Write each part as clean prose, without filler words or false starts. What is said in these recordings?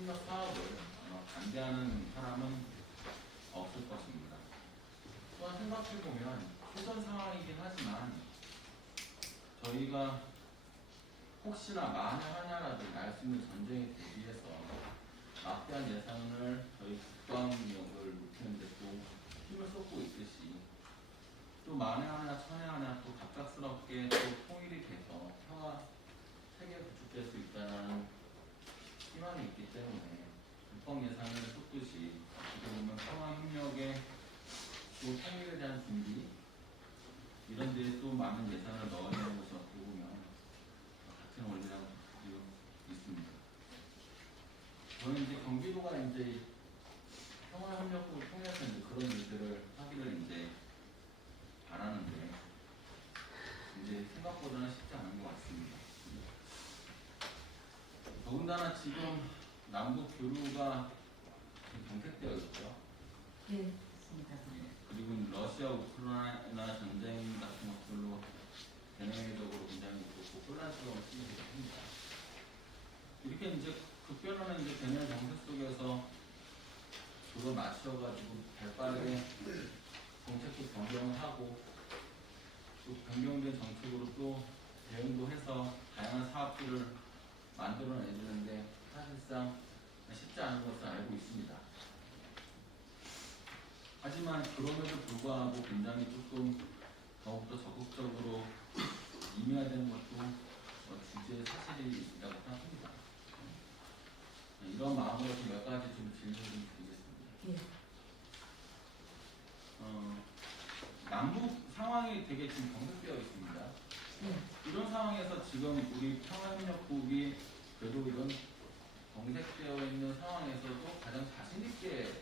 협력 사업을 아마 반대하는 사람은 없을 것입니다. 또한 생각해보면 휴전 상황이긴 하지만 저희가 혹시나 만에 하나라도 날 수 있는 전쟁에 대비해서 막대한 예산을 저희 국방력을 높이는 데 또 힘을 쏟고 있듯이 또 만에 하나 천에 하나 또 갑작스럽게 또 통일이 돼서 평화 세계가 구축될 수 있다는 희망이 있기 때문에 국방 예산을 쏟듯이 어떻게 보면 평화 협력에 또 통일에 대한 준비 이런 데에 또 많은 예산을 넣어야 되는 것이 어떻게 보면 같은 원리라고 가지고 있습니다. 저는 이제 경기도가 이제 평화협력국을 통해서 이제 그런 일들을 하기를 이제 바라는데 이제 생각보다는 쉽지 않은 것 같습니다. 더군다나 지금 남북 교류가 경색되어 있죠. 네, 맞습니다. 그리고 러시아 우크라이나 전쟁 같은 것들로 대내적으로 굉장히 혼란스러운 시기이기도 합니다. 이렇게 이제 급변하는 이제 대내 정세 속에서 그걸 맞춰가지고 발빠르게 정책도 변경을 하고 또 변경된 정책으로 또 대응도 해서 다양한 사업들을 만들어내는데 사실상 쉽지 않은 것을 알고 있습니다. 하지만 그럼에도 불구하고 굉장히 조금 더욱더 적극적으로 임해야 되는 것도 주제의 사실이라고 생각합니다. 이런 마음으로 몇 가지 좀 질문을 좀 드리겠습니다. 예. 남북 상황이 되게 지금 경색되어 있습니다. 이런 상황에서 지금 우리 평화협력국이 그래도 이런 경색되어 있는 상황에서도 가장 자신있게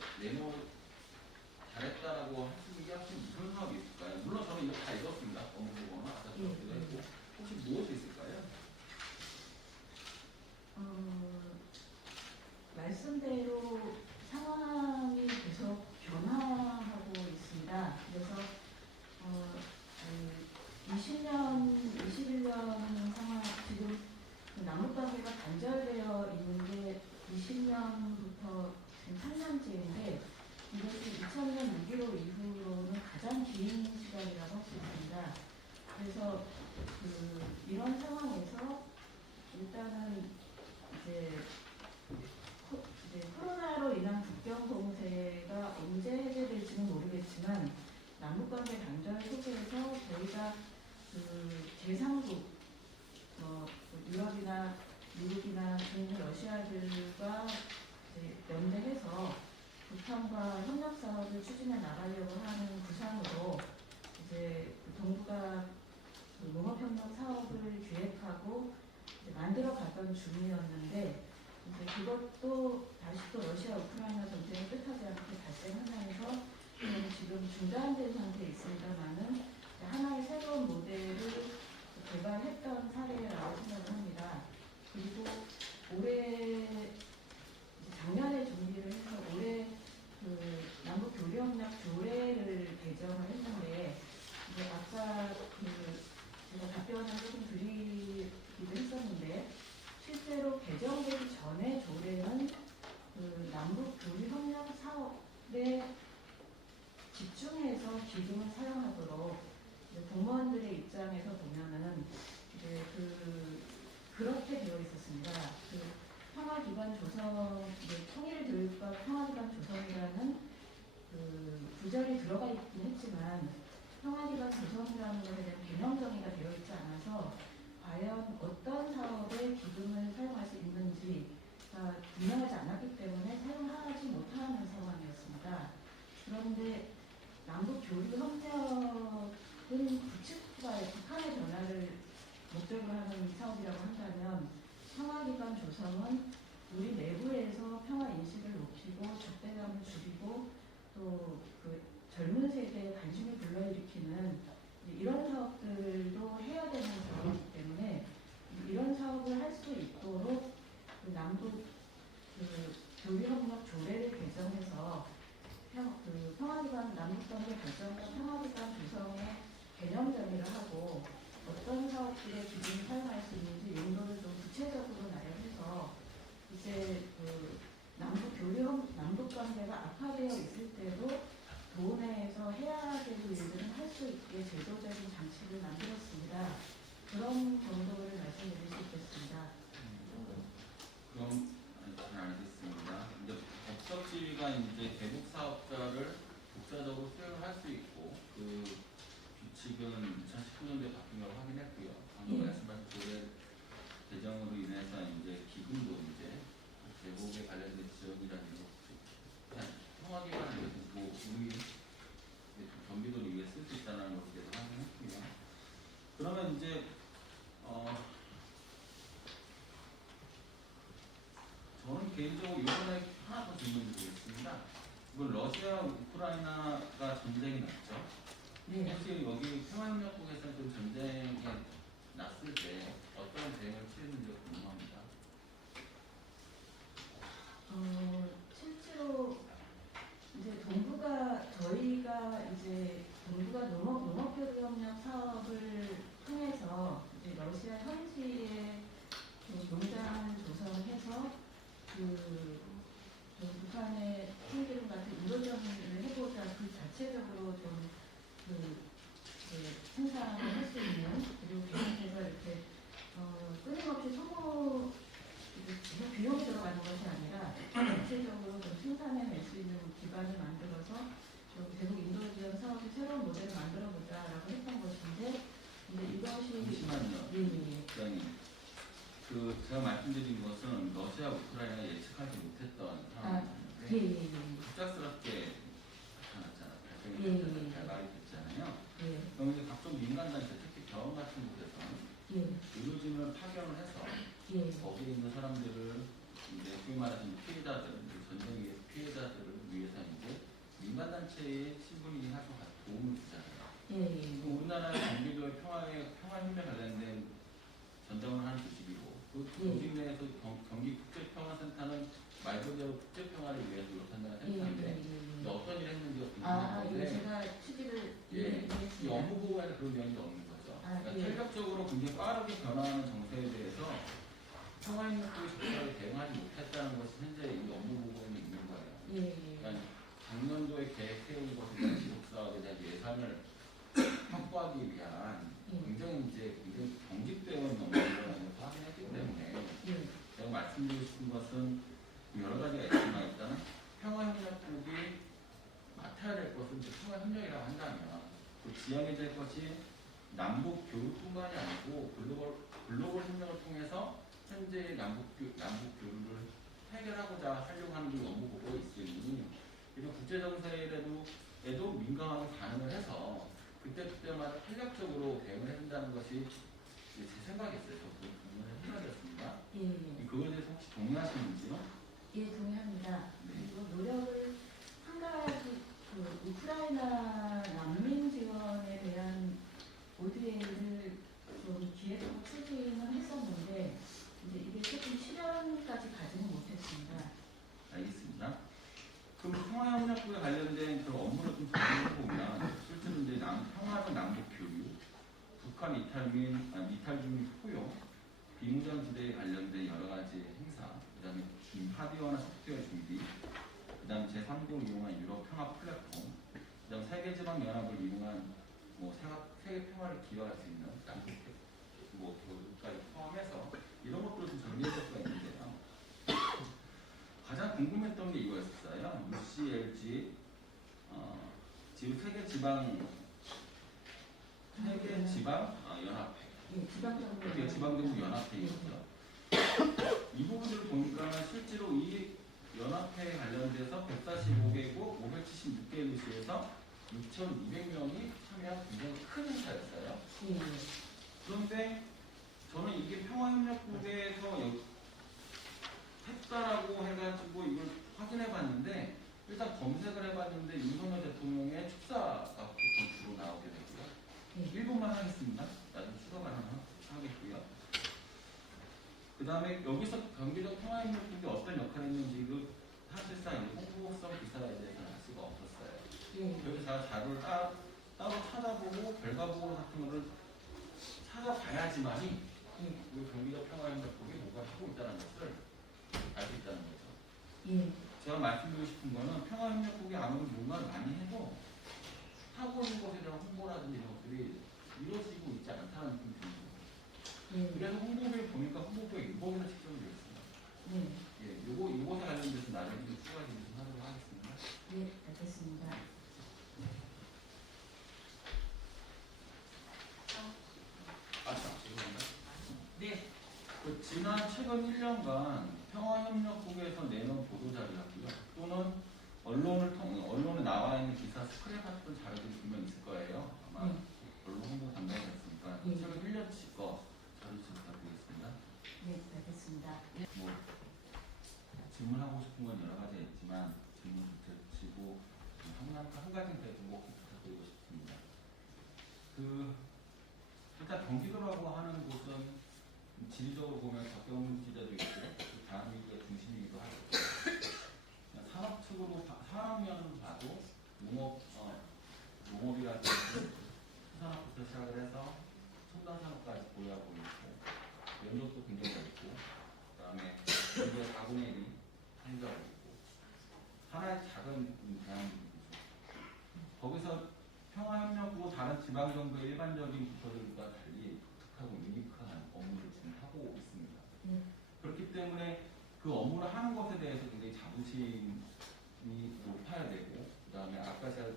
잘했다라고 할 수 있는 게 무슨 사업이 있을까요? 물론 저는 이거 다 읽었습니다. 업무보고나 아까 들었기도 했고 혹시 무엇이 있을까요? 말씀대로 상황이 계속 변화하고 있습니다. 그래서 20년, 21년 상황 지금 남북관계가 단절되어 있는 게 20년부터 지금 3년째인데 이것이 2000년 6.15 이후로는 가장 긴 시간이라고 할 수 있습니다. 그래서 이런 상황에서 일단은 이제 코로나로 인한 국경 봉쇄가 언제 해제될지는 모르겠지만 남북관계 단절 속에서 저희가 제3국 유럽이나 미국이나 중국, 러시아들과 연대해서 북한과 협력 사업을 추진해 나가려고 하는 구상으로 이제 동북아 농업협력 사업을 기획하고 만들어 가던 중이었는데 이제 그것도 다시 또 러시아 우크라이나 전쟁이 뜻하지 않게 발생하면서 지금 중단된 상태에 있습니다만은 하나의 새로운 모델을 개발했던 사례라고 생각을 합니다. 그리고 올해 작년에 준비를 해서 올해 남북 교류협력 조례를 개정을 했는데 이제 아까 제가 답변을 조금 드리기도 했었는데 실제로 개정되기 전에 조례는 남북 교류협력 사업에 집중해서 기금을 사용하도록 공무원들의 입장에서 보면은 이제 그렇게 되어 있었습니다. 평화기반 조성, 통일교육과 평화기반 조성이라는 구절이 들어가 있긴 했지만 평화기반 조성이라는 것에 대한 개념 정의가 되어 있지 않아서 과연 어떤 사업에 기금을 사용할 수 있는지가 분명하지 않았기 때문에 사용하지 못하는 상황이었습니다. 그런데 남북 교류 협력은 북한의 변화를 목적으로 하는 사업이라고 한다면 평화기반 조성은 우리 내부에서 평화 인식을 높이고 적대감을 줄이고 또 젊은 세대의 관심을 불러일으키는 이런 사업들도 해야 되는 사업이기 때문에 이런 사업을 할 수 있도록 남북 교류협력 조례를 개정해서 평화기반 남북관계 발전과 평화기반 조성의 개념 정의를 하고 어떤 사업들에 기준을 사용할 수 있는지 용도를 좀 구체적으로 나열해서 이제 이제 대북 사업자를 독자적으로 수행을 할 수 있고 그 규칙은 2019년도에 바뀐 걸 확인했고요. 방금 예. 말씀하신 조례 개정으로 인해서 이제 기금도 이제 대북에 관련된 지원이라든지 그냥 통화기관을 위해서 뭐 우리 경기도를 위해 쓸 수 있다는 것을 계속 확인했고요. 그러면 이제 저는 개인적으로 이번에 하나 더 질문 드리겠습니다. 이건 러시아 우크라이나가 전쟁이 났죠. 네. 혹시 여기 평화협력국에서 좀 전쟁이 났을 때 어떤 대응을 취했는지 궁금합니다. 실제로 이제 저희가 이제 동부가 농업교류협력 사업을 통해서 이제 러시아 현지에 농장 조성해서 북한의 총기름 같은 의료전을 해보자 그 자체적으로 생산을 할 수 있는 그리고 계속해서 이렇게 끊임없이 비용이 들어가는 것이 아니라 자체적으로 좀 생산해낼 수 있는 기반을 만들어서 좀 대북 인도 지원 사업의 새로운 모델을 만들어 보자라고 했던 것인데 이제 이것이 잠시만요. 예. 그러니까 제가 말씀드린 것은 러시아 우크라이나가 예측하지 못했던 상황이었는데 갑작스럽게 나타났잖아요. 발생이 발발이 됐잖아요. 예. 그럼 이제 각종 민간단체, 특히 병원 같은 곳에서는 예. 의료진을 파견을 해서 예. 거기에 있는 사람들을 이제 소위 말하는 피해자들, 전쟁 위의 피해자들을 위해서 이제 민간단체의 신분이 하서 도움을 주잖아요. 예. 우리나라의 경기도의 평화협력에 관련된 전담을 하는 조직이고 그 조직 내에서 경기 국제평화센터는 말 그대로 국제평화를 위해서 노력한다는 생각인데 어떤 일을 했는지가 궁금한데 제가 취지를 이 업무 보고에는 그런 내용이 없는 거죠. 그러니까 탄력적으로 굉장히 빠르게 변화하는 정세에 대해서 평화협력국이 적절하게 대응하지 못했다는 것이 현재 이 업무 보고에는 있는 거예요. 그러니까 작년도에 계획 세운 것에 대한 지속사업에 대한 예산을 확보하기 위한 굉장히 경직되어 있는 업무라는 것을 확인했기 때문에 제가 말씀드리고 싶은 것은 여러 가지가 있지만 일단 평화협력국이 맡아야 될 것은 평화협력이라고 한다면 그 지향해야 될 것이 남북 교류뿐만이 아니고 글로벌 협력을 통해서 현재의 남북 교류를 해결하고자 하려고 하는 게 업무 보고에 있으니 이런 국제정세에도 민감하게 반응을 해서 그때마다 탄력적으로 대응을 해준다는 것이 제 생각이었어요. 저 부분의 생각이었습니다. 그거에 대해서 혹시 동의하시는지요? 예, 동의합니다. 그리고 노력을 한 가지 우크라이나 난민 지원에 대한 ODA를 좀 기획하고 추진을 했었는데 이제 이게 조금 실현까지 가지는 못했습니다. 알겠습니다. 그럼 평화협력국에 관련된 그 업무를 좀 정리해보면 실제로 이제 평화적 남북 교류, 북한 이탈주민 포용, 비무장지대에 관련된 여러 가지 행사, 그 다음에 하드웨어나 소프트웨어 준비, 그 다음에 제3국을 이용한 유럽 평화 플랫폼, 그 다음 세계지방연합을 이용한 세계 평화를 기여할 수 있는 남북 교류까지 포함해서 이런 것들을 좀 정리해 볼 수가 있는데요. 가장 궁금했던 게 이거였어요. UCLG 지금 세계 지방 연합회, 지방정부 연합회이죠. 이 부분을 보니까 실제로 이 연합회에 관련돼서 145개국 576개 도시에서 6,200명이 참여한 굉장히 큰 행사였어요. 그런데 저는 이게 평화협력국에서 했다라고 해가지고 이걸 확인해봤는데 일단 검색을 해봤는데 윤석열 대통령의 축사가 보통 주로 나오게 되고요. 1분만 하겠습니다. 나중에 추가만 하나 하겠고요. 그 다음에 여기서 경기도 평화협력국이 어떤 역할을 했는지 사실상 홍보성 기사에 대해서는 알 수가 없었어요. 여기 자료를 따로 찾아보고 결과보고 같은 거를 찾아봐야지만이 우리 경기도 평화협력국이 뭐가 하고 있다는 것을 알 수 있다는 거죠. 제가 말씀드리고 싶은 거는 평화협력국이 아무리 뭔가를 많이 해도 하고 있는 것에 대한 홍보라든지 이런 것들이 이루어지고 있지 않다는 느낌이 듭니다. 그래서 홍보부에 보니까 홍보부에 유보기는 책정이 되어 있습니다. 이것에 관련돼서 나중에 추가 질문 하도록 하겠습니다. 최근 1년간 평화협력국에서 내놓은 보도자료였고요. 또는 언론에 나와 있는 기사 스크랩 같은 자료들이 분명 있을 거예요. 아마 언론 홍보 담당이었으니까 네. 최근 1년치 거 자료 좀 부탁드리겠습니다. 네, 알겠습니다. 뭐 질문하고 싶은 건 여러 가지 있지만 질문 드리고 한 가지는 더 꼭 부탁드리고 싶습니다. 일단 경기도라고 하는 곳은 지리적으로 보면 적경지대도 있고 대한민국의 중심이기도 하고 산업 측으로 산업면으로 봐도 농업이라는 수산업부터 시작을 해서 첨단 산업까지 보유하고 있고 면적도 굉장히 넓고 그다음에 인구의 4분의 1이 한자고 있고 하나의 작은 대한민국이죠. 거기서 평화협력부 다른 지방정부의 일반적인 부서들과 달리 독특하고 유니크한 업무를 지금 하고 있습니다. 그렇기 때문에 그 업무를 하는 것에 대해서 굉장히 자부심이 높아야 되고 그 다음에 아까 제가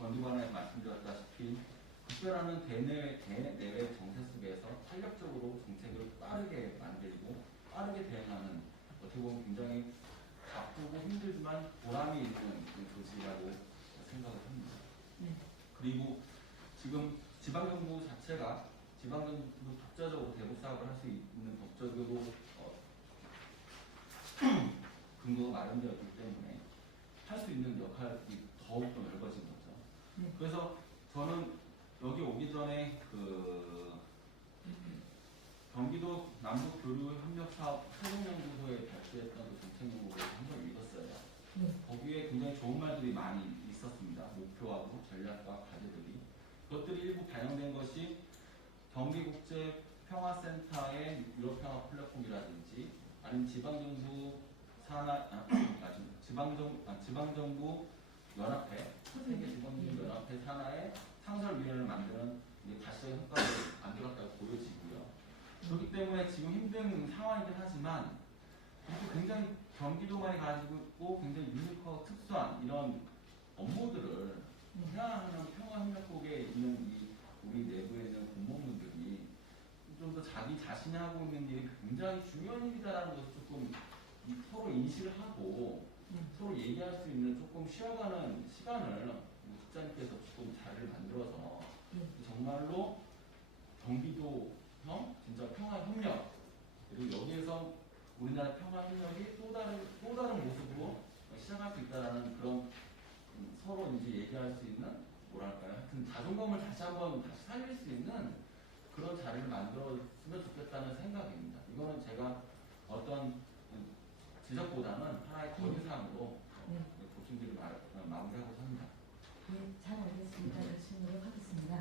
원두관에 말씀드렸다시피 국회라는 대내외 정세 속에서 탄력적으로 정책을 빠르게 만들고 빠르게 대응하는 어떻게 보면 굉장히 바쁘고 힘들지만 보람이 있는 조직이라고 생각을 합니다. 그리고 지금 지방정부 자체가 지방정부 독자적으로 대북 사업을 할 수 있는 법적으로 근거가 마련되어 있기 때문에 할 수 있는 역할이 더욱더 넓어진 거죠. 그래서 저는 여기 오기 전에 경기도 남북교류협력사업 세종연구소에 발표했던 그 정책연구를 한번 읽었어요. 거기에 굉장히 좋은 말들이 많이 있었습니다. 목표하고 전략과 과제들이. 그것들이 일부 반영된 것이 경기국제평화센터의 유럽평화 플랫폼이라든지 아니면 지방정부 연합회, 세계지방정부 연합회 산하의 상설위원회를 만드는 다시적인 효과를 만들었다고 보여지고요. 그렇기 때문에 지금 힘든 상황이긴 하지만 굉장히 경기도만이 가지고 있고 굉장히 유니크하고 특수한 이런 업무들을 해야 하는 평화협력국에 있는 우리 내부에 있는 공무원분들이 좀 더 자기 자신이 하고 있는 일이 굉장히 중요한 일이다라는 것을 조금 서로 인식을 하고 서로 얘기할 수 있는 조금 쉬어가는 시간을 국장님께서 조금 자리를 만들어서 정말로 경기도형 진짜 평화협력 그리고 여기에서 우리나라 평화협력이 또 다른 모습으로 시작할 수 있다라는 그런 서로 이제 얘기할 수 있는 뭐랄까요? 하여튼 자존감을 다시 살릴 수 있는 그런 자리를 만들었으면 좋겠다는 생각입니다. 이거는 제가 어떤 지적보다는 하나의 건의사항으로 보충드리고 마무리하고 합니다. 네, 잘 알겠습니다. 열심히 노력하겠습니다.